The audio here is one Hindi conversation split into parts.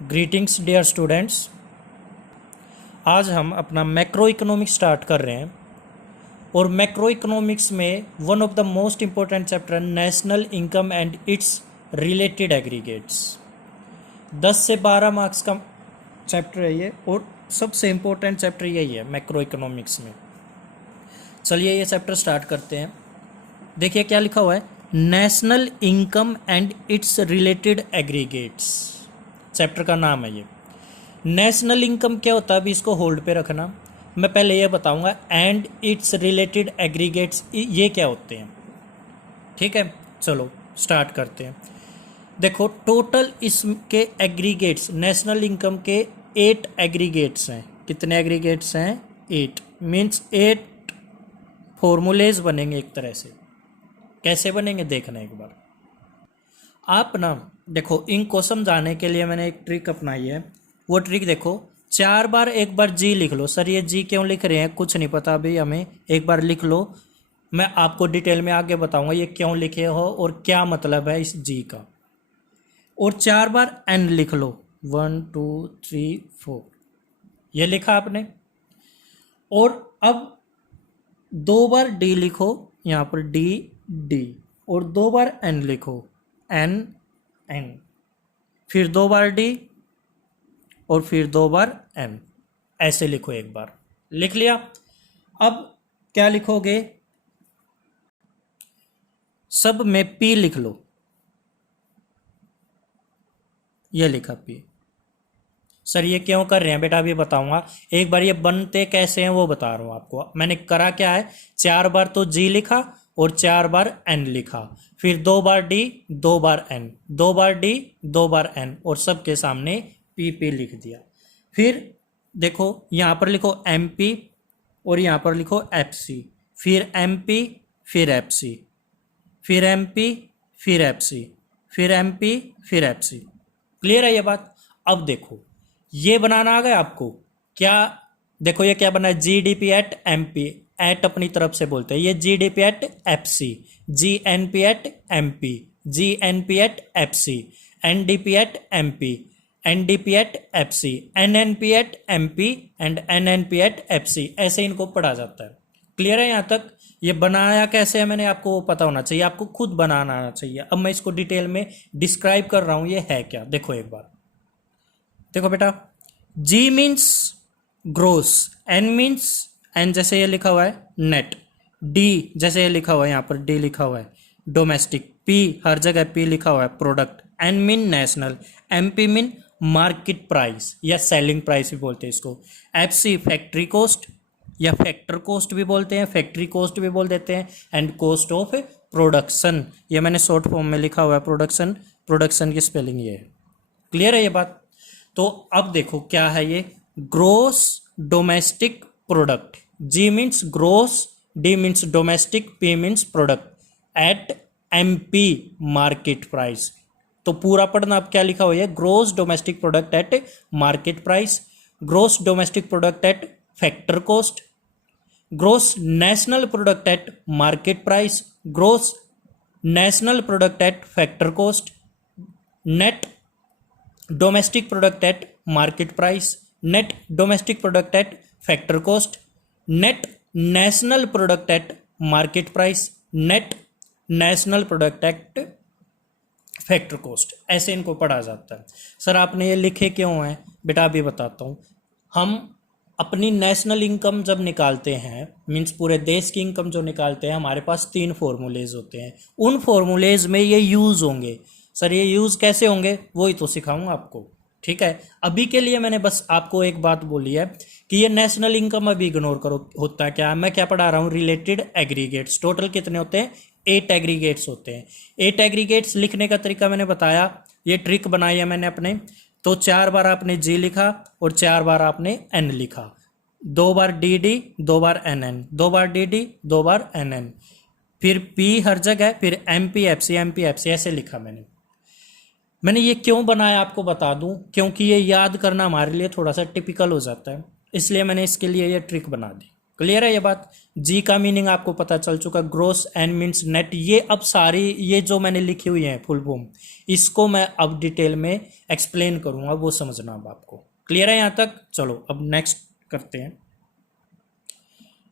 Greetings dear students. आज हम अपना मैक्रो इकोनॉमिक्स स्टार्ट कर रहे हैं और मैक्रो इकोनॉमिक्स में one of the most important chapter national income and it's related aggregates. 10 से 12 मार्क्स का चैप्टर है ये और सबसे इम्पोर्टेंट चैप्टर यही है मैक्रो इकोनॉमिक्स में। चलिए ये चैप्टर स्टार्ट करते हैं। देखिए क्या लिखा हुआ है, national income and it's related aggregates chapter का नाम है ये। नेशनल इनकम क्या होता है, अभी इसको होल्ड पे रखना, मैं पहले ये बताऊंगा एंड इट्स रिलेटेड एग्रीगेट्स ये क्या होते हैं। ठीक है, चलो स्टार्ट करते हैं। देखो टोटल इसके एग्रीगेट्स नेशनल इनकम के 8 एग्रीगेट्स हैं। कितने एग्रीगेट्स हैं? 8 मीन्स 8 फॉर्मूलेज बनेंगे एक तरह से। कैसे बनेंगे देखना एक बार। आप ना देखो इनको समझाने के लिए मैंने एक ट्रिक अपनाई है। वो ट्रिक देखो, 4 बार एक बार जी लिख लो। सर ये जी क्यों लिख रहे हैं, कुछ नहीं पता अभी हमें, एक बार लिख लो। मैं आपको डिटेल में आगे बताऊंगा ये क्यों लिखे हो और क्या मतलब है इस जी का। और 4 बार एन लिख लो, 1 2 3 4, ये लिखा आपने। और अब 2 बार डी लिखो, यहाँ पर डी डी, और 2 बार एन लिखो, एन एन, फिर 2 बार डी और फिर 2 बार एन, ऐसे लिखो। एक बार लिख लिया। अब क्या लिखोगे, सब में पी लिख लो। ये लिखा पी। सर ये क्यों कर रहे हैं बेटा, अभी बताऊंगा। एक बार ये बनते कैसे हैं वो बता रहा हूं आपको। मैंने करा क्या है, 4 बार तो जी लिखा और 4 बार एन लिखा, फिर 2 बार डी 2 बार एन, 2 बार डी 2 बार एन, और सबके सामने पी पी लिख दिया। फिर देखो यहाँ पर लिखो एम पी और यहाँ पर लिखो एफ सी, फिर एम पी फिर एफ सी, फिर एम पी फिर एफ सी, फिर एम पी फिर एफ सी। क्लियर है ये बात? अब देखो ये बनाना आ गया आपको क्या। देखो ये क्या बना है, G D P at M P, at अपनी तरफ से बोलते हैं, ये G D P at F C, G N P at M P, G N P at F C, N D P at M P, N D P at F C, N N P at M P and N N P at F C, ऐसे इनको पढ़ा जाता है। क्लियर है यहाँ तक? ये बनाया कैसे है मैंने आपको पता होना चाहिए, आपको खुद बनाना आना चाहिए। अब मैं इसको डिटेल में डिस्क्राइब कर रहा हूं ये है क्या। देखो एक बार देखो बेटा, G means gross, N means N जैसे ये लिखा हुआ है नेट, डी जैसे ये लिखा हुआ है यहाँ पर डी लिखा हुआ है डोमेस्टिक, पी हर जगह पी लिखा हुआ है product, N mean national, M P mean market price या सेलिंग प्राइस भी बोलते हैं इसको, एफ सी फैक्ट्री कॉस्ट या फैक्टर कॉस्ट भी बोलते हैं, फैक्ट्री कॉस्ट भी बोल देते हैं, एंड कॉस्ट ऑफ प्रोडक्शन, ये मैंने शॉर्ट फॉर्म में लिखा हुआ है प्रोडक्शन, प्रोडक्शन की स्पेलिंग ये है। क्लियर है ये बात? तो अब देखो क्या है ये, gross domestic product, G means gross, D means domestic, P means product, at M P market price. तो पूरा पढ़ना। अब क्या लिखा हुआ है, gross domestic product at market price, gross domestic product at factor cost, gross national product at market price, gross national product at factor cost, net domestic product at market price, net domestic product at factor cost, net national product at market price, net national product at factor cost, ऐसे इनको पढ़ा जाता है। सर आपने ये लिखे क्यों हैं बेटा, अभी बताता हूँ। हम अपनी नेशनल इनकम जब निकालते हैं, मीन्स पूरे देश की इनकम जो निकालते हैं, हमारे पास 3 फॉर्मूलेज होते हैं। उन फॉर्मूलेज में ये यूज होंगे। सर ये यूज कैसे होंगे वही तो सिखाऊंगा आपको। ठीक है, अभी के लिए मैंने बस आपको एक बात बोली है कि ये नेशनल इनकम अभी इग्नोर करो। होता है क्या, मैं क्या पढ़ा रहा हूँ, रिलेटेड एग्रीगेट्स। टोटल कितने होते हैं? 8 एग्रीगेट्स होते हैं। 8 एग्रीगेट्स लिखने का तरीका मैंने बताया, ये ट्रिक बनाई है मैंने अपने। तो 4 बार आपने जी लिखा और 4 बार आपने एन लिखा, 2 बार डी डी 2 बार एन एन, 2 बार डी डी 2 बार एन एन, फिर पी हर जगह, फिर M P F C, M P F C, ऐसे लिखा मैंने ये क्यों बनाया आपको बता दूं, क्योंकि ये याद करना हमारे लिए थोड़ा सा टिपिकल हो जाता है, इसलिए मैंने इसके लिए ये ट्रिक बना दी। क्लियर है ये बात। जी का मीनिंग आपको पता चल चुका, ग्रोस, एन मीन्स नेट। ये अब सारी ये जो मैंने लिखी हुई है फुल फॉर्म, इसको मैं अब डिटेल में एक्सप्लेन करूंगा, वो समझना अब आपको। क्लियर है यहाँ तक? चलो अब नेक्स्ट करते हैं।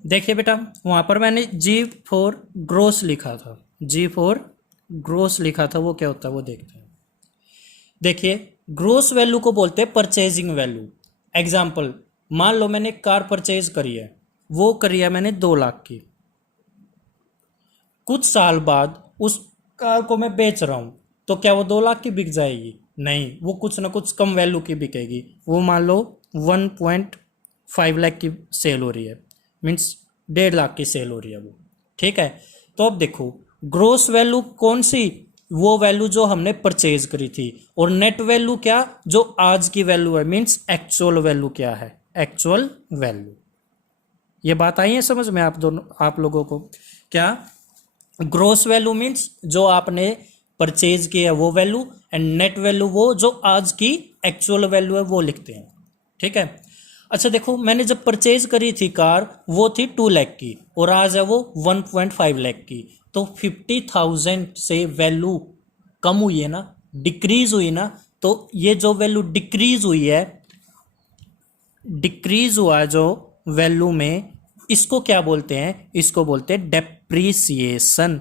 देखिए बेटा, वहां पर मैंने जी फॉर ग्रोस लिखा था, जी फॉर ग्रोस लिखा था, वो क्या होता है वो देखते हैं। देखिए, ग्रोस वैल्यू को बोलते हैं परचेजिंग वैल्यू। एग्जाम्पल, मान लो मैंने कार परचेज करी है, वो करी है मैंने 2 लाख की। कुछ साल बाद उस कार को मैं बेच रहा हूं, तो क्या वो 2 लाख की बिक जाएगी? नहीं, वो कुछ ना कुछ कम वैल्यू की बिकेगी। वो मान लो 1.5 लाख की सेल हो रही है, मीन्स 1.5 लाख की सेल हो रही है वो। ठीक है, तो अब देखो, ग्रोस वैल्यू कौन सी? वो वैल्यू जो हमने परचेज करी थी। और नेट वैल्यू क्या? जो आज की वैल्यू है, मीन्स एक्चुअल वैल्यू क्या है? Actual value. ये बात आई है समझ में आप दोनों, आप लोगों को? क्या ग्रोस वैल्यू मीन्स जो आपने परचेज किया है वो वैल्यू, एंड नेट वैल्यू वो जो आज की एक्चुअल वैल्यू है वो लिखते हैं। ठीक है। अच्छा देखो, मैंने जब परचेज करी थी कार, वो थी 2 लाख की, और आज है वो 1.5 लाख की। तो 50,000 से वैल्यू कम हुई है ना, डिक्रीज हुई ना। तो ये जो वैल्यू डिक्रीज हुई है, डिक्रीज हुआ जो वैल्यू में, इसको क्या बोलते हैं? इसको बोलते हैं डेप्रीसिएशन।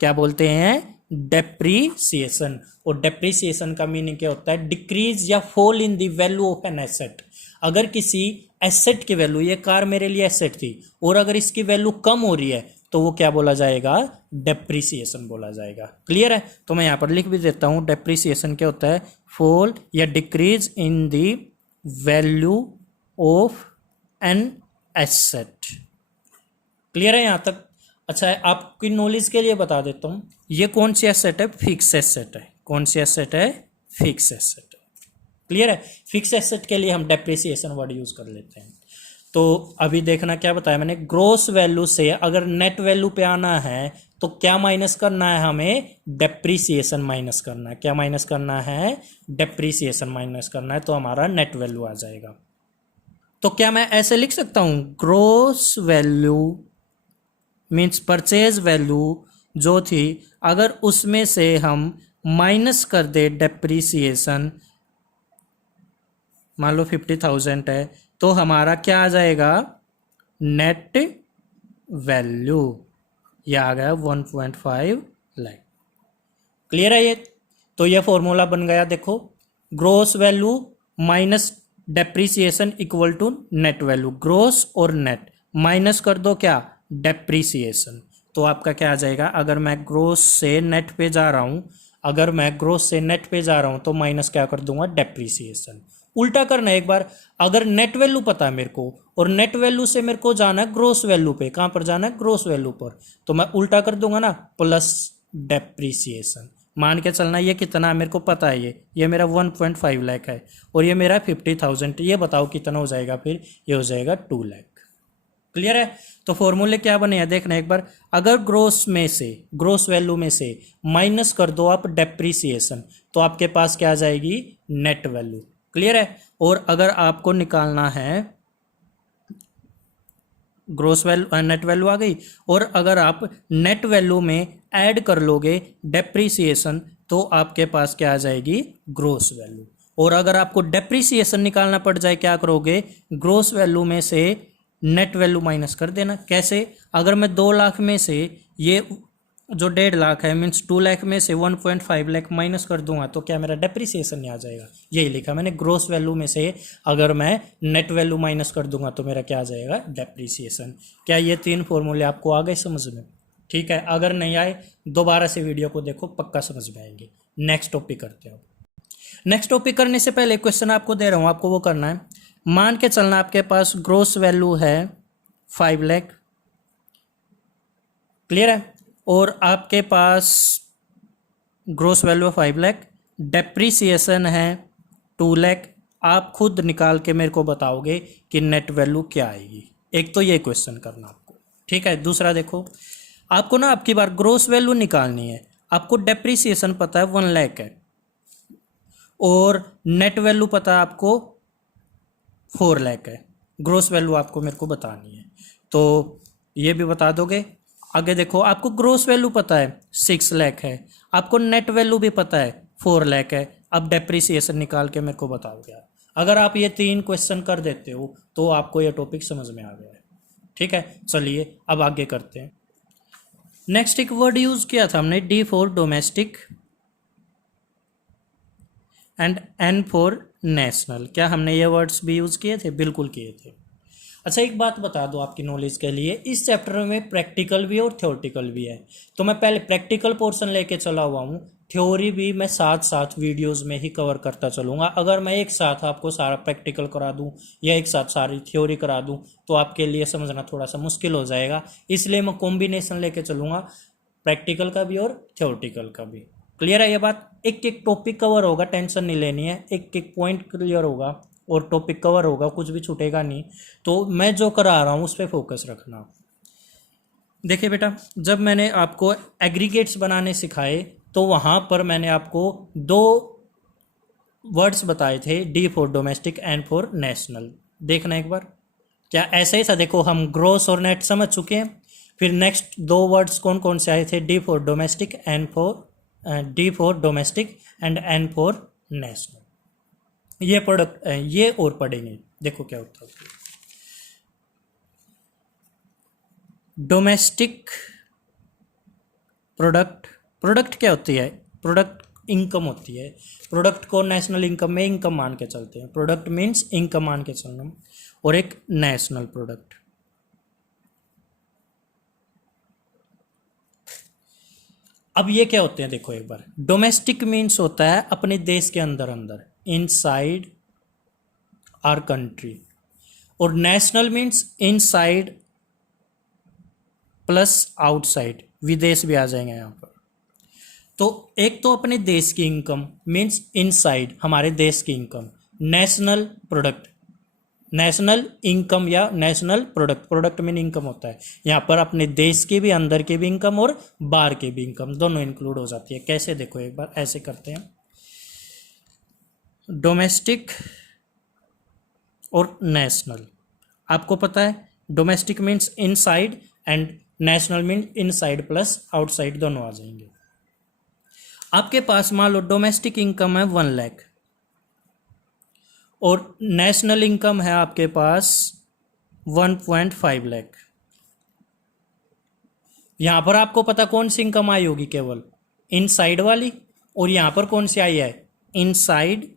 क्या बोलते हैं? डेप्रीसिएशन। और डेप्रीसिएशन का मीनिंग क्या होता है? डिक्रीज या fall in the value of an asset. अगर किसी एसेट की वैल्यू, ये कार मेरे लिए एसेट थी, और अगर इसकी वैल्यू कम हो रही है, तो वो क्या बोला जाएगा? डेप्रीसिएशन बोला जाएगा। क्लियर है? तो मैं यहां पर लिख भी देता हूं, डेप्रीसिएशन क्या होता है? फॉल या decrease in the value of an asset. Clear है यहां तक? अच्छा है, आपकी नॉलेज के लिए बता देता हूं, ये कौन सी एसेट है? फिक्स एसेट है। कौन सी एसेट है? फिक्स एसेट है। क्लियर है? फिक्स एसेट के लिए हम डेप्रिसिएशन वर्ड यूज कर लेते हैं। तो अभी देखना क्या बताया मैंने, ग्रोस वैल्यू से अगर नेट वैल्यू पे आना है तो क्या माइनस करना है? हमें डेप्रिसिएशन माइनस करना है। क्या माइनस करना है? डेप्रिसिएशन माइनस करना है, तो हमारा नेट वैल्यू आ जाएगा। तो क्या मैं ऐसे लिख सकता हूं, gross value means purchase value जो थी, अगर उसमें से हम माइनस कर दे डेप्रीसिएशन, मान लो 50,000 है, तो हमारा क्या आ जाएगा? Net value. यह आ गया 1.5 लाख। क्लियर है ये? तो यह फॉर्मूला बन गया। देखो, gross value minus depreciation equal to net value. Gross और नेट माइनस कर दो क्या? डेप्रीसिएशन। तो आपका क्या आ जाएगा? अगर मैं ग्रोस से नेट पे जा रहा हूं, अगर मैं ग्रोस से नेट पे जा रहा हूं, तो माइनस क्या कर दूंगा? डेप्रीसिएशन। उल्टा करना है एक बार, अगर नेट वैल्यू पता है मेरे को, और नेट वैल्यू से मेरे को जाना है ग्रोस वैल्यू पे, कहां पर जाना है? ग्रोस वैल्यू पर, तो मैं उल्टा कर दूंगा ना, प्लस डेप्रीसिएशन। मान के चलना ये कितना है मेरे को पता है, ये मेरा 1.5 लाख है, और ये मेरा 50,000। ये बताओ कितना हो जाएगा फिर? ये हो जाएगा 2 लाख। क्लियर है? तो फॉर्मूले क्या बने हैं देखना एक बार, अगर ग्रोस में से, ग्रोस वैल्यू में से माइनस कर दो आप डेप्रीसिएशन, तो आपके पास क्या आ जाएगी? Net value. क्लियर है? और अगर आपको निकालना है ग्रोस वैल्यू, नेट वैल्यू आ गई, और अगर आप नेट वैल्यू में ऐड कर लोगे डेप्रीसिएशन, तो आपके पास क्या आ जाएगी? Gross value. और अगर आपको डेप्रीसिएशन निकालना पड़ जाए, क्या करोगे? ग्रोस वैल्यू में से नेट वैल्यू माइनस कर देना। कैसे? अगर मैं 2 लाख में से ये जो 1.5 लाख है, मीन्स 2 लाख में से 1.5 लाख माइनस कर दूंगा, तो क्या मेरा डेप्रीसिएशन नहीं आ जाएगा? यही लिखा मैंने, ग्रोस वैल्यू में से अगर मैं नेट वैल्यू माइनस कर दूंगा, तो मेरा क्या आ जाएगा? डेप्रीसिएशन। क्या ये 3 फॉर्मूले आपको आ गए समझ में? ठीक है, अगर नहीं आए दोबारा से वीडियो को देखो, पक्का समझ में आएंगे। नेक्स्ट टॉपिक करते हैं। नेक्स्ट टॉपिक करने से पहले क्वेश्चन आपको दे रहा हूं, आपको वो करना है। मान के चलना आपके पास ग्रोस वैल्यू है 5 लाख। क्लियर है? और आपके पास ग्रोस वैल्यू 5 लाख, डेप्रीसिएशन है 2 लाख। आप खुद निकाल के मेरे को बताओगे कि नेट वैल्यू क्या आएगी। एक तो ये क्वेश्चन करना आपको। ठीक है? दूसरा देखो, आपको ना आपकी बार ग्रोस वैल्यू निकालनी है। आपको डेप्रीसिएशन पता है 1 लाख है, और नेट वैल्यू पता है आपको 4 लाख है। ग्रोस वैल्यू आपको मेरे को बतानी है। तो ये भी बता दोगे। आगे देखो, आपको ग्रोस वैल्यू पता है 6 लाख है, आपको नेट वैल्यू भी पता है 4 लाख है। अब डेप्रिसिएशन निकाल के मेरे को बताओगे आप। अगर आप ये 3 क्वेश्चन कर देते हो तो आपको ये टॉपिक समझ में आ गया है। ठीक है, चलिए अब आगे करते हैं। नेक्स्ट एक वर्ड यूज किया था हमने, D for domestic and N for national. क्या हमने ये वर्ड्स भी यूज किए थे? बिल्कुल किए थे। अच्छा, एक बात बता दो आपकी नॉलेज के लिए, इस चैप्टर में प्रैक्टिकल भी और थ्योरेटिकल भी है। तो मैं पहले प्रैक्टिकल पोर्शन लेके चला हुआ हूँ, थ्योरी भी मैं साथ साथ वीडियोस में ही कवर करता चलूँगा। अगर मैं एक साथ आपको सारा प्रैक्टिकल करा दूँ या एक साथ सारी थ्योरी करा दूँ तो आपके लिए समझना थोड़ा सा मुश्किल हो जाएगा, इसलिए मैं कॉम्बिनेशन लेके चलूँगा, प्रैक्टिकल का भी और थ्योरेटिकल का भी। क्लियर है ये बात? एक एक टॉपिक कवर होगा, टेंशन नहीं लेनी है, एक एक पॉइंट क्लियर होगा और टॉपिक कवर होगा, कुछ भी छूटेगा नहीं। तो मैं जो करा रहा हूँ उस पर फोकस रखना। देखिए बेटा, जब मैंने आपको एग्रीगेट्स बनाने सिखाए तो वहाँ पर मैंने आपको 2 वर्ड्स बताए थे, D for domestic and for national. देखना एक बार, क्या ऐसा ही था? देखो, हम ग्रोस और नेट समझ चुके हैं। फिर नेक्स्ट 2 वर्ड्स कौन कौन से आए थे? D for domestic and N for national. ये प्रोडक्ट ये और पढ़ेंगे, देखो क्या होता है। डोमेस्टिक प्रोडक्ट क्या होती है? प्रोडक्ट इनकम होती है। प्रोडक्ट को नेशनल इनकम में इनकम मान के चलते हैं। प्रोडक्ट मीन्स इनकम मान के चलना, और एक नेशनल प्रोडक्ट। अब ये क्या होते हैं? देखो एक बार, डोमेस्टिक मीन्स होता है अपने देश के अंदर अंदर, इनसाइड आर कंट्री, और national means inside plus outside, विदेश भी आ जाएंगे यहाँ पर। तो एक तो अपने देश की इनकम मीन्स इनसाइड, हमारे देश की income. National product, national income या national product, product mean income होता है। यहाँ पर अपने देश की भी, अंदर की भी इनकम और बाहर की भी इनकम दोनों इंक्लूड हो जाती है। कैसे? देखो एक बार, ऐसे करते हैं, डोमेस्टिक और नेशनल। आपको पता है domestic means inside and national mean inside plus outside, दोनों आ जाएंगे। आपके पास मान लो डोमेस्टिक इनकम है 1 लाख और नेशनल इनकम है आपके पास 1.5 लाख। यहां पर आपको पता कौन सी इनकम आई होगी? केवल इनसाइड वाली। और यहां पर कौन सी आई है? इनसाइड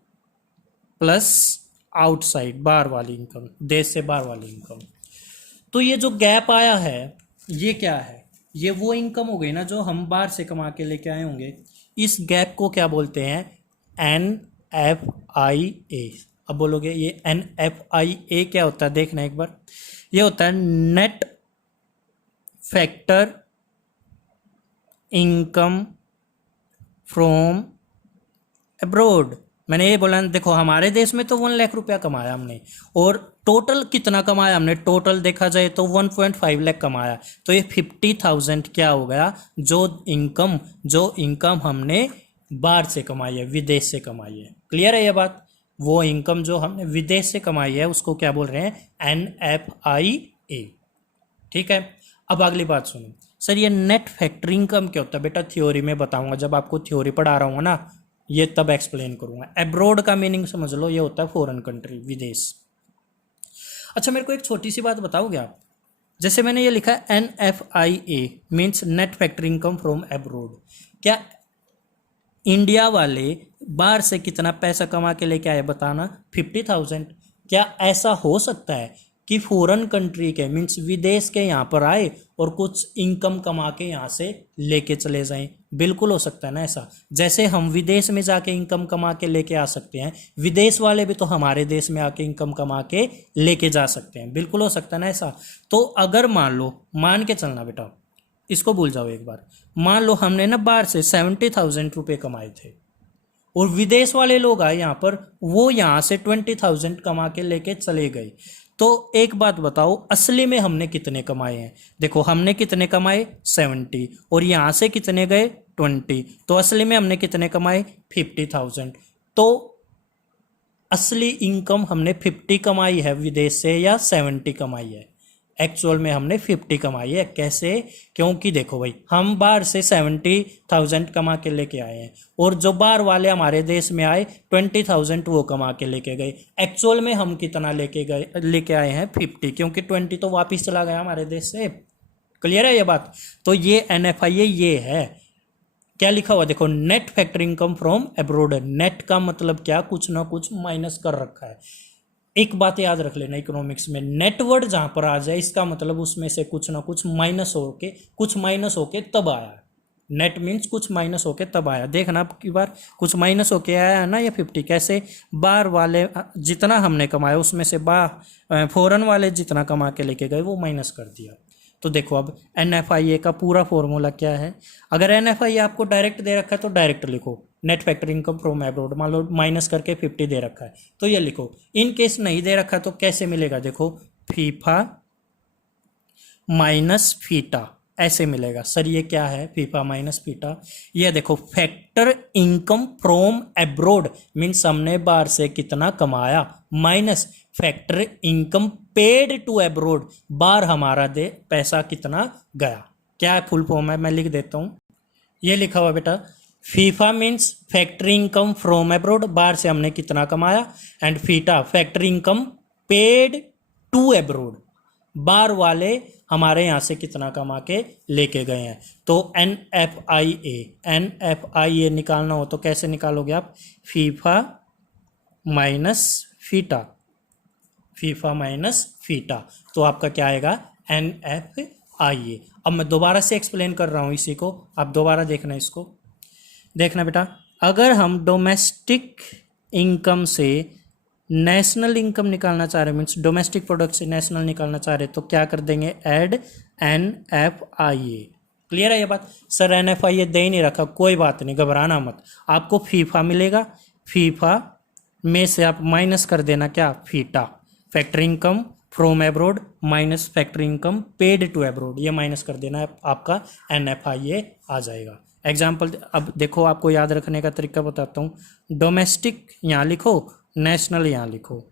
प्लस आउटसाइड, बाहर वाली इनकम, देश से बाहर वाली इनकम। तो ये जो गैप आया है ये क्या है? ये वो इनकम हो गई ना जो हम बाहर से कमा के लेके आए होंगे। इस गैप को क्या बोलते हैं? NFIA। अब बोलोगे ये NFIA क्या होता है? देखना एक बार, ये होता है net factor income from abroad. मैंने ये बोला, देखो हमारे देश में तो 1 लाख रुपया कमाया हमने, और टोटल कितना कमाया हमने? टोटल देखा जाए तो 1.5 लाख कमाया। तो ये 50,000 क्या हो गया? जो इनकम हमने बाहर से कमाई है, विदेश से कमाई है। क्लियर है ये बात? वो इनकम जो हमने विदेश से कमाई है उसको क्या बोल रहे हैं? NFIA। ठीक है, अब अगली बात सुनो। सर ये नेट फैक्टर इनकम क्या होता है? बेटा थ्योरी में बताऊंगा, जब आपको थ्योरी पढ़ा रहा हूँ ना, ये तब एक्सप्लेन करूंगा। एब्रोड का मीनिंग समझ लो, ये होता है फॉरेन कंट्री, विदेश। अच्छा, मेरे को एक छोटी सी बात बताओगे आप? जैसे मैंने ये लिखा है NFIA means net factor income from abroad. क्या इंडिया वाले बाहर से कितना पैसा कमा के लेके आए? बताना। 50,000। क्या ऐसा हो सकता है कि फॉरेन कंट्री के मीन्स विदेश के यहाँ पर आए और कुछ इनकम कमा के यहाँ से लेके चले जाएं? बिल्कुल हो सकता है ना ऐसा। जैसे हम विदेश में जाके इनकम कमा के लेके आ सकते हैं, विदेश वाले भी तो हमारे देश में आके इनकम कमा के लेके जा सकते हैं। बिल्कुल हो सकता है ना ऐसा। तो अगर मान लो, मान के चलना बेटा, इसको भूल जाओ एक बार, मान लो हमने ना बाहर से 70,000 रुपये कमाए थे और विदेश वाले लोग आए यहाँ पर, वो यहाँ से 20,000 कमा के लेके चले गए। तो एक बात बताओ, असली में हमने कितने कमाए हैं? देखो हमने कितने कमाए? 70, और यहाँ से कितने गए? 20। तो असली में हमने कितने कमाए? 50,000। तो असली इनकम हमने 50 कमाई है विदेश से या 70 कमाई है? एक्चुअल में हमने 50 कमाई है। कैसे? क्योंकि देखो भाई, हम बाहर से 70,000 कमा के लेके आए हैं और जो बाहर वाले हमारे देश में आए 20,000 वो कमा के लेके गए। एक्चुअल में हम कितना लेके आए हैं 50, क्योंकि 20 तो वापिस चला गया हमारे देश से। क्लियर है ये बात? तो ये NFIA ये है। क्या लिखा हुआ देखो, net factor income from abroad. Net का मतलब क्या? कुछ ना कुछ माइनस कर रखा है। एक बात याद रख लेना इकोनॉमिक्स में, नेटवर्ड जहां पर आ जाए इसका मतलब उसमें से कुछ ना कुछ माइनस होके तब आया। नेट मीन्स कुछ माइनस होके तब आया। देखना अब की बार कुछ माइनस होके आया है ना ये 50। कैसे? बाहर वाले जितना हमने कमाया उसमें से फॉरेन वाले जितना कमा के लेके गए वो माइनस कर दिया। तो देखो अब NFIA का पूरा फॉर्मूला क्या है। अगर NFIA आपको डायरेक्ट दे रखा है तो डायरेक्ट लिखो, net factor income from abroad. मान लो माइनस करके 50 दे रखा है तो ये लिखो। इन केस नहीं दे रखा तो कैसे मिलेगा? देखो, फीफा माइनस फीटा ऐसे मिलेगा। सर ये क्या है फीफा माइनस फीटा? ये देखो, factor income from abroad means हमने बाहर से कितना कमाया, minus factor income paid to abroad, बाहर हमारा पैसा कितना गया। क्या है फुल फॉर्म है, मैं लिख देता हूं। ये लिखा हुआ बेटा, FIFA means factor income from abroad, बाहर से हमने कितना कमाया, and FITA factor income paid to abroad, बाहर वाले हमारे यहाँ से कितना कमा के लेके गए हैं। तो NFIA निकालना हो तो कैसे निकालोगे आप? फीफा माइनस फीटा, तो आपका क्या आएगा? NFIA। अब मैं दोबारा से एक्सप्लेन कर रहा हूँ इसी को, आप दोबारा देखना इसको। देखना बेटा, अगर हम डोमेस्टिक इनकम से नेशनल इनकम निकालना चाह रहे मीन्स डोमेस्टिक प्रोडक्ट से नेशनल निकालना चाह रहे तो क्या कर देंगे? Add NFIA। क्लियर है ये बात? सर NFIA दे ही नहीं रखा, कोई बात नहीं, घबराना मत। आपको फीफा मिलेगा, फीफा में से आप माइनस कर देना क्या? FITA, factor income from abroad minus factor income paid to abroad, ये माइनस कर देना, आपका NFIA आ जाएगा। एग्जाम्पल अब देखो, आपको याद रखने का तरीका बताता हूँ। डोमेस्टिक यहाँ लिखो, नेशनल यहाँ लिखो।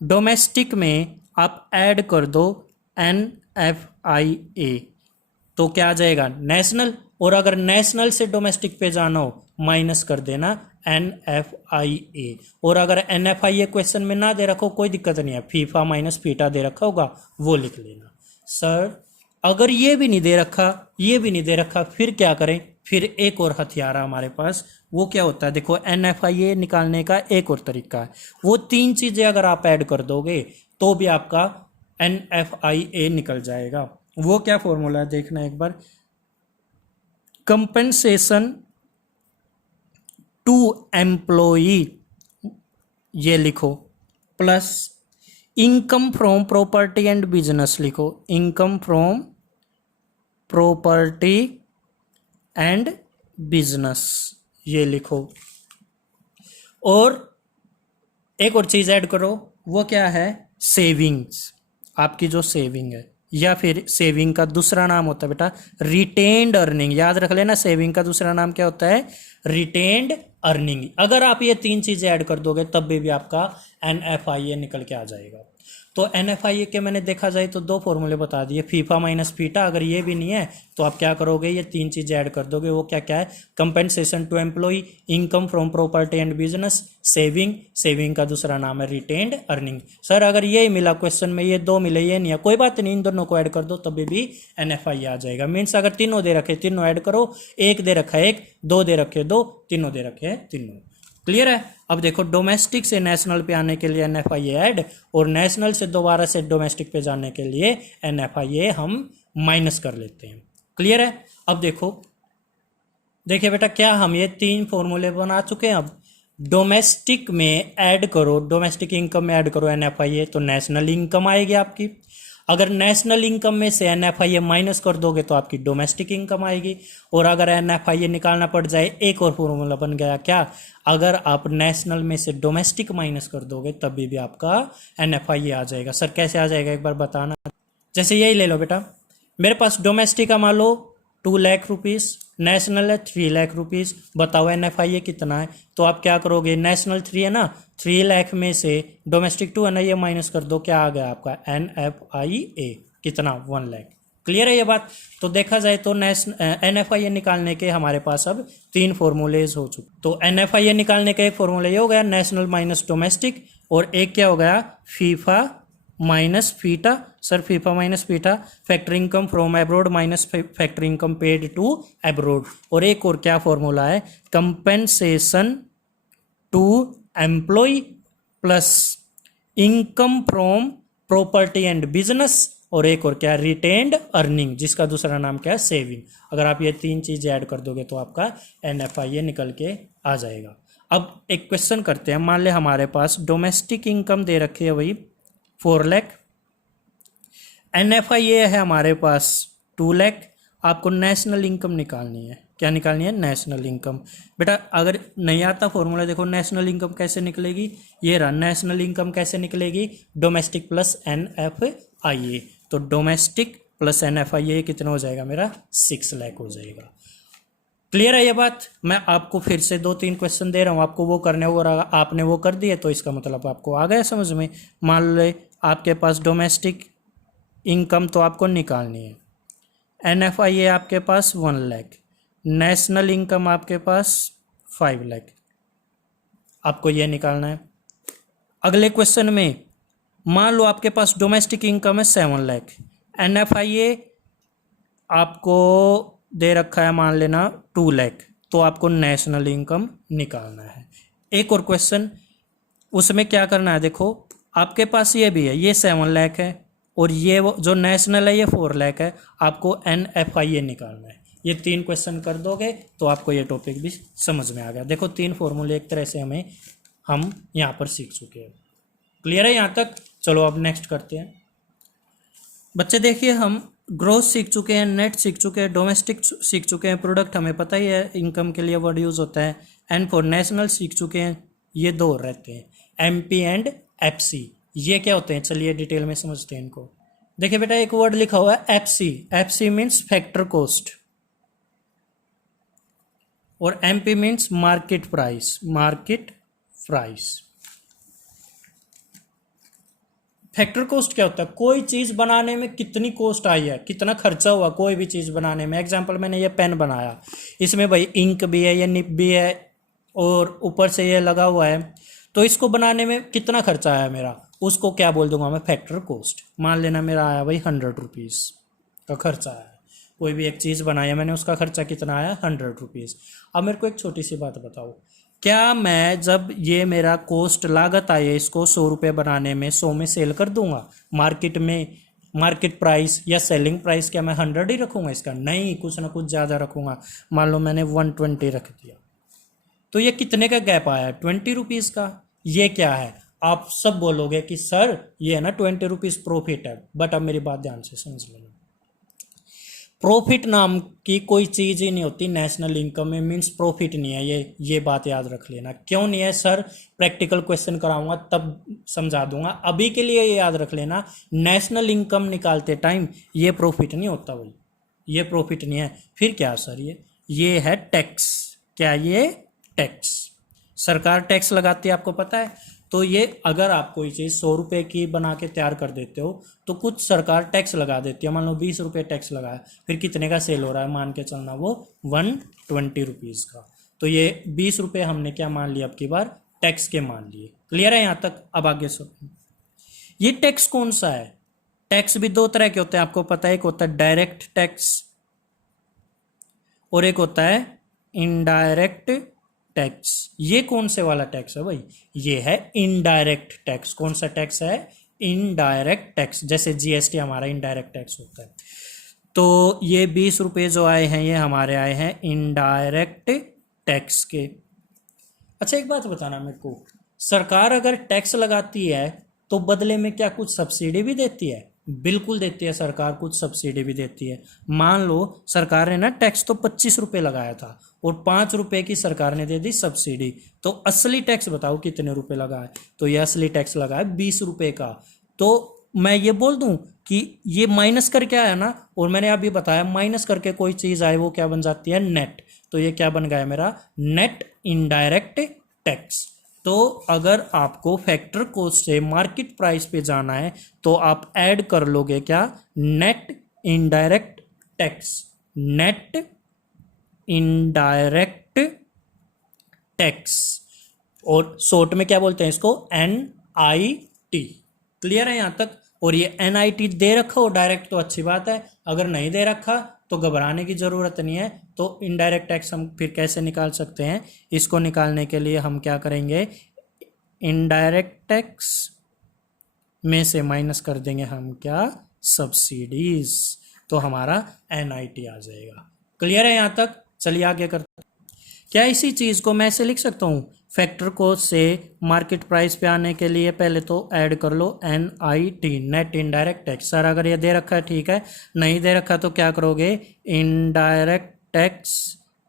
डोमेस्टिक में आप ऐड कर दो NFIA तो क्या आ जाएगा? नेशनल। और अगर नेशनल से डोमेस्टिक पे जाना हो माइनस कर देना NFIA। और अगर NFIA क्वेश्चन में ना दे रखो कोई दिक्कत नहीं है, फीफा माइनस फीटा दे रखा होगा वो लिख लेना। सर अगर ये भी नहीं दे रखा फिर क्या करें? फिर एक और हथियार है हमारे पास, वो क्या होता है? देखो, NFIA निकालने का एक और तरीका है, वो 3 चीजें अगर आप ऐड कर दोगे तो भी आपका NFIA निकल जाएगा। वो क्या फॉर्मूला है देखना एक बार। कंपेंसेशन टू एम्प्लॉई ये लिखो, plus income from property and business लिखो, income from property and business ये लिखो। और एक और चीज ऐड करो, वो क्या है? सेविंग्स। आपकी जो सेविंग है, या फिर सेविंग का दूसरा नाम होता है बेटा रिटेन्ड अर्निंग। याद रख लेना, सेविंग का दूसरा नाम क्या होता है? Retained earning. अगर आप ये 3 चीजें ऐड कर दोगे तब भी आपका NFIA निकल के आ जाएगा। तो NFIA के मैंने देखा जाए तो 2 फॉर्मूले बता दिए, फीफा माइनस फीटा। अगर ये भी नहीं है तो आप क्या करोगे? ये 3 चीजें ऐड कर दोगे। वो क्या क्या है? Compensation to employ, income from property and business, saving का दूसरा नाम है रिटेन्ड अर्निंग। सर अगर ये मिला क्वेश्चन में, ये 2 मिले, ये नहीं है, कोई बात नहीं, इन दोनों को ऐड कर दो तभी भी NFIA आ जाएगा। मीन्स अगर तीनों दे रखे तीनों ऐड करो, 1 दे रखा है 1, 2 दे रखे 2, तीनों दे रखे हैं तीनों। क्लियर है? अब देखो, डोमेस्टिक से नेशनल पे आने के लिए NFIA ऐड, और नेशनल से दोबारा से डोमेस्टिक पे जाने के लिए NFIA हम माइनस कर लेते हैं। क्लियर है? अब देखिए बेटा, क्या हम ये 3 फॉर्मूले बना चुके हैं। अब डोमेस्टिक में ऐड करो, डोमेस्टिक इनकम में ऐड करो NFIA तो नेशनल इनकम आएगी आपकी। अगर नेशनल इनकम में से NFIA माइनस कर दोगे तो आपकी डोमेस्टिक इनकम आएगी। और अगर NFIA निकालना पड़ जाए, एक और फॉर्मूला बन गया क्या? अगर आप नेशनल में से डोमेस्टिक माइनस कर दोगे तभी भी आपका NFIA आ जाएगा। सर कैसे आ जाएगा एक बार बताना। जैसे यही ले लो बेटा, मेरे पास डोमेस्टिक का मान लो 2 लाख रुपीस, नेशनल है 3 लाख रुपीज़, बताओ NFIA कितना है। तो आप क्या करोगे, नेशनल 3 है ना, 3 लाख में से डोमेस्टिक 2 है ना, ये माइनस कर दो, क्या आ गया आपका NFIA कितना 1 लाख। क्लियर है ये बात। तो देखा जाए तो NFIA निकालने के हमारे पास अब 3 फॉर्मूलेज हो चुके। तो NFIA निकालने का एक फॉर्मूला ये हो गया नेशनल माइनस डोमेस्टिक, और एक क्या हो गया FIFA minus FITA, sir FIFA minus FITA, factory income from abroad minus factory income paid to abroad. और एक और क्या फॉर्मूला है, compensation to employ plus income from property and business, और एक और क्या रिटेन्ड अर्निंग, जिसका दूसरा नाम क्या है सेविंग। अगर आप ये 3 चीजें ऐड कर दोगे तो आपका NFIA निकल के आ जाएगा। अब एक क्वेश्चन करते हैं, मान ले हमारे पास डोमेस्टिक इनकम दे रखी है वही 4 लाख, NFIA है हमारे पास 2 लाख, आपको नेशनल इनकम निकालनी है। क्या निकालनी है, नेशनल इनकम। बेटा अगर नहीं आता फॉर्मूला, देखो नेशनल इनकम कैसे निकलेगी, ये रहा नेशनल इनकम कैसे निकलेगी, डोमेस्टिक प्लस NFIA। तो डोमेस्टिक प्लस NFIA कितना हो जाएगा मेरा 6 लाख हो जाएगा। क्लियर है ये बात। मैं आपको फिर से 2-3 क्वेश्चन दे रहा हूँ, आपको वो करने हो, आपने वो कर दिए तो इसका मतलब आपको आ गया समझ में। मान ले आपके पास डोमेस्टिक इनकम तो आपको निकालनी है, NFIA आपके पास 1 लाख, नेशनल इनकम आपके पास 5 लाख, आपको यह निकालना है। अगले क्वेश्चन में मान लो आपके पास डोमेस्टिक इनकम है 7 लाख, NFIA आपको दे रखा है मान लेना 2 लाख, तो आपको नेशनल इनकम निकालना है। एक और क्वेश्चन, उसमें क्या करना है, देखो आपके पास ये भी है, ये 7 लाख है, और ये जो नेशनल है ये 4 लाख है, आपको NFIA निकालना है। ये 3 क्वेश्चन कर दोगे तो आपको ये टॉपिक भी समझ में आ गया। देखो 3 फॉर्मूले एक तरह से हम यहाँ पर सीख चुके हैं। क्लियर है यहाँ तक। चलो अब नेक्स्ट करते हैं बच्चे। देखिए हम ग्रोथ सीख चुके हैं, नेट सीख चुके हैं, डोमेस्टिक सीख चुके हैं, प्रोडक्ट हमें पता ही है इनकम के लिए वर्ड यूज होता है, एंड फॉर नेशनल सीख चुके हैं। ये 2 रहते हैं MP एंड FC। ये क्या होते हैं, चलिए डिटेल में समझते हैं इनको। देखिए बेटा एक वर्ड लिखा हुआ है FC मीन्स फैक्टर कॉस्ट, और MP means market price. Factor cost क्या होता है, कोई चीज बनाने में कितनी कॉस्ट आई है, कितना खर्चा हुआ कोई भी चीज बनाने में। एग्जांपल मैंने ये पेन बनाया, इसमें भाई इंक भी है, ये निब भी है, और ऊपर से ये लगा हुआ है, तो इसको बनाने में कितना खर्चा आया मेरा, उसको क्या बोल दूंगा मैं, फैक्टर कॉस्ट। मान लेना मेरा आया भाई 100 रुपीज़ का खर्चा आया, कोई भी एक चीज़ बनाया मैंने, उसका खर्चा कितना आया 100 रुपीज़। अब मेरे को एक छोटी सी बात बताओ, क्या मैं जब ये मेरा कॉस्ट लागत आई है इसको 100 रुपये बनाने में 100 में सेल कर दूंगा मार्केट में, मार्केट प्राइस या सेलिंग प्राइस क्या मैं 100 ही रखूंगा इसका, नहीं कुछ ना कुछ ज़्यादा रखूंगा। मान लो मैंने 120 रख दिया, तो ये कितने का गैप आया, 20 रुपीज़ का। ये क्या है, आप सब बोलोगे कि सर ये है ना 20 रुपीज़ प्रॉफिट है, बट अब मेरी बात ध्यान से समझ लेना, प्रॉफिट नाम की कोई चीज़ ही नहीं होती नेशनल इनकम में, मींस प्रॉफिट नहीं है ये बात याद रख लेना। क्यों नहीं है सर, प्रैक्टिकल क्वेश्चन कराऊंगा तब समझा दूंगा, अभी के लिए ये याद रख लेना, नेशनल इनकम निकालते टाइम ये प्रॉफिट नहीं होता भाई, ये प्रॉफिट नहीं है। फिर क्या सर, ये है टैक्स। क्या ये टैक्स, सरकार टैक्स लगाती है आपको पता है। तो ये अगर आप कोई चीज़ 100 रुपये की बना के तैयार कर देते हो तो कुछ सरकार टैक्स लगा देती है, मान लो 20 रुपये टैक्स लगाया, फिर कितने का सेल हो रहा है, मान के चलना वो 120 रुपीज़ का। तो ये 20 रुपये हमने क्या मान लिया, अब की बार टैक्स के मान लिए। क्लियर है यहाँ तक। अब आगे सुनो, ये टैक्स कौन सा है, टैक्स भी 2 तरह के होते हैं आपको पता है, एक होता है डायरेक्ट टैक्स और एक होता है इनडायरेक्ट टैक्स। ये कौन से वाला टैक्स है भाई, ये है इनडायरेक्ट टैक्स। कौन सा टैक्स है, इनडायरेक्ट टैक्स, जैसे GST हमारा इनडायरेक्ट टैक्स होता है। तो ये 20 रुपये जो आए हैं ये हमारे आए हैं इनडायरेक्ट टैक्स के। अच्छा एक बात बताना मेरे को, सरकार अगर टैक्स लगाती है तो बदले में क्या कुछ सब्सिडी भी देती है, बिल्कुल देती है, सरकार कुछ सब्सिडी भी देती है। मान लो सरकार ने ना टैक्स तो 25 रुपये लगाया था और 5 रुपये की सरकार ने दे दी सब्सिडी, तो असली टैक्स बताओ कितने रुपए लगा है, तो ये असली टैक्स लगा है 20 रुपये का। तो मैं ये बोल दूं कि ये माइनस करके आया ना, और मैंने अभी बताया माइनस करके कोई चीज आए वो क्या बन जाती है, नेट। तो ये क्या बन गया मेरा, नेट इनडायरेक्ट टैक्स। तो अगर आपको फैक्टर कॉस्ट से मार्केट प्राइस पे जाना है तो आप ऐड कर लोगे क्या, net indirect tax, net indirect tax, और शॉर्ट में क्या बोलते हैं इसको, NIT। क्लियर है यहां तक। और ये NIT दे रखा हो डायरेक्ट तो अच्छी बात है, अगर नहीं दे रखा तो घबराने की जरूरत नहीं है। तो इनडायरेक्ट टैक्स हम फिर कैसे निकाल सकते हैं, इसको निकालने के लिए हम क्या करेंगे, इनडायरेक्ट टैक्स में से माइनस कर देंगे हम क्या, सब्सिडीज, तो हमारा NIT आ जाएगा। क्लियर है यहां तक। चलिए आगे करते हैं। क्या इसी चीज को मैं ऐसे लिख सकता हूं, फैक्टर कॉस्ट से मार्केट प्राइस पे आने के लिए पहले तो ऐड कर लो NIT, net indirect tax. Sir अगर ये दे रखा है ठीक है, नहीं दे रखा तो क्या करोगे, इनडायरेक्ट टैक्स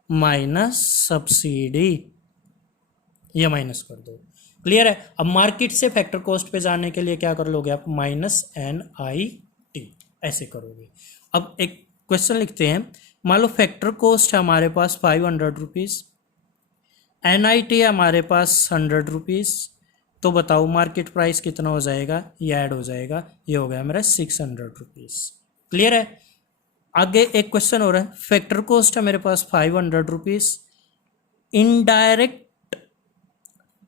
माइनस सब्सिडी, ये माइनस कर दो। क्लियर है। अब मार्केट से फैक्टर कॉस्ट पे जाने के लिए क्या कर लोगे आप, माइनस NIT, ऐसे करोगे। अब एक क्वेश्चन लिखते हैं, मान लो फैक्टर कॉस्ट है हमारे पास 500 रुपीज़, NIT है हमारे पास 100 रुपीज़, तो बताओ मार्केट प्राइस कितना हो जाएगा, ये ऐड हो जाएगा, ये हो गया मेरा 600 रुपीज़। क्लियर है। आगे एक क्वेश्चन हो रहा है, फैक्टर कॉस्ट है मेरे पास 500 रुपीज़, इनडायरेक्ट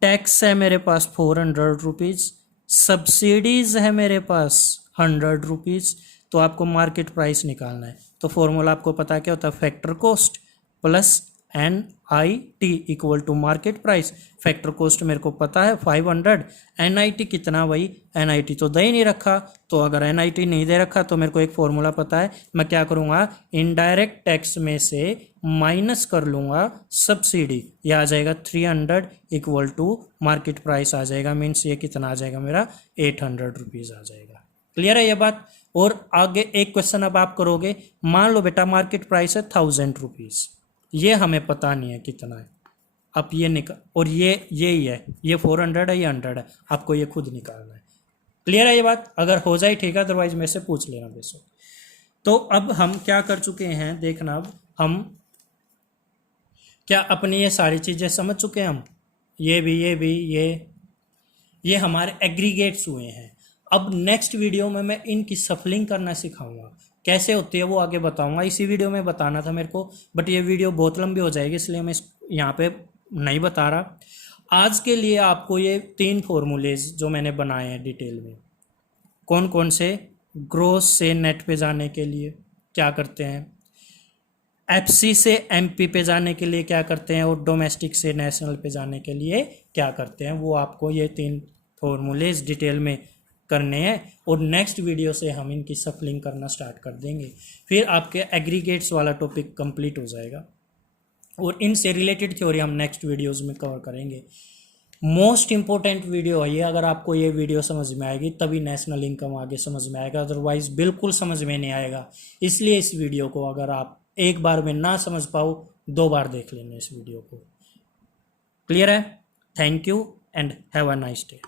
टैक्स है मेरे पास 400 रुपीज़, सब्सिडीज है मेरे पास 100 रुपीज़, तो आपको मार्केट प्राइस निकालना है। तो फॉर्मूला आपको पता क्या होता है, factor cost plus NIT equal to market price. Factor cost मेरे को पता है 500, NIT कितना भाई, NIT तो दे ही नहीं रखा, तो अगर NIT नहीं दे रखा तो मेरे को एक फॉर्मूला पता है, मैं क्या करूँगा, इनडायरेक्ट टैक्स में से माइनस कर लूँगा सब्सिडी, ये आ जाएगा 300 इक्वल टू मार्केट प्राइस आ जाएगा, मीन्स ये कितना आ जाएगा मेरा 800 रुपीज़ आ जाएगा। क्लियर है ये बात। और आगे एक क्वेश्चन अब आप करोगे, मान लो बेटा मार्केट प्राइस है 1000 रुपीज़, ये हमें पता नहीं है कितना है, अब ये निकाल, और ये ही है, ये 400 है, ये 100 है, आपको ये खुद निकालना है। क्लियर है ये बात। अगर हो जाए ठीक है, अदरवाइज मेरे से पूछ लेना बेशक। तो अब हम क्या कर चुके हैं देखना, अब हम क्या अपनी ये सारी चीज़ें समझ चुके हैं, हम ये भी ये हमारे एग्रीगेट्स हुए हैं। अब नेक्स्ट वीडियो में मैं इनकी सफलिंग करना सिखाऊंगा, कैसे होती है वो आगे बताऊंगा। इसी वीडियो में बताना था मेरे को, बट ये वीडियो बहुत लंबी हो जाएगी, इसलिए मैं यहाँ पे नहीं बता रहा। आज के लिए आपको ये 3 फॉर्मूलेज जो मैंने बनाए हैं डिटेल में, कौन कौन से, ग्रोस से नेट पे जाने के लिए क्या करते हैं, FC से MP पे जाने के लिए क्या करते हैं, और डोमेस्टिक से नेशनल पे जाने के लिए क्या करते हैं, वो आपको ये 3 फॉर्मूलेज डिटेल में करने हैं। और नेक्स्ट वीडियो से हम इनकी सफलिंग करना स्टार्ट कर देंगे, फिर आपके एग्रीगेट्स वाला टॉपिक कंप्लीट हो जाएगा, और इनसे रिलेटेड थ्योरी हम नेक्स्ट वीडियोस में कवर करेंगे। मोस्ट इंपॉर्टेंट वीडियो है ये, अगर आपको ये वीडियो समझ में आएगी तभी नेशनल इनकम आगे समझ में आएगा, अदरवाइज बिल्कुल समझ में नहीं आएगा। इसलिए इस वीडियो को अगर आप एक बार में ना समझ पाओ, 2 बार देख लेना इस वीडियो को। क्लियर है। Thank you and have a nice day.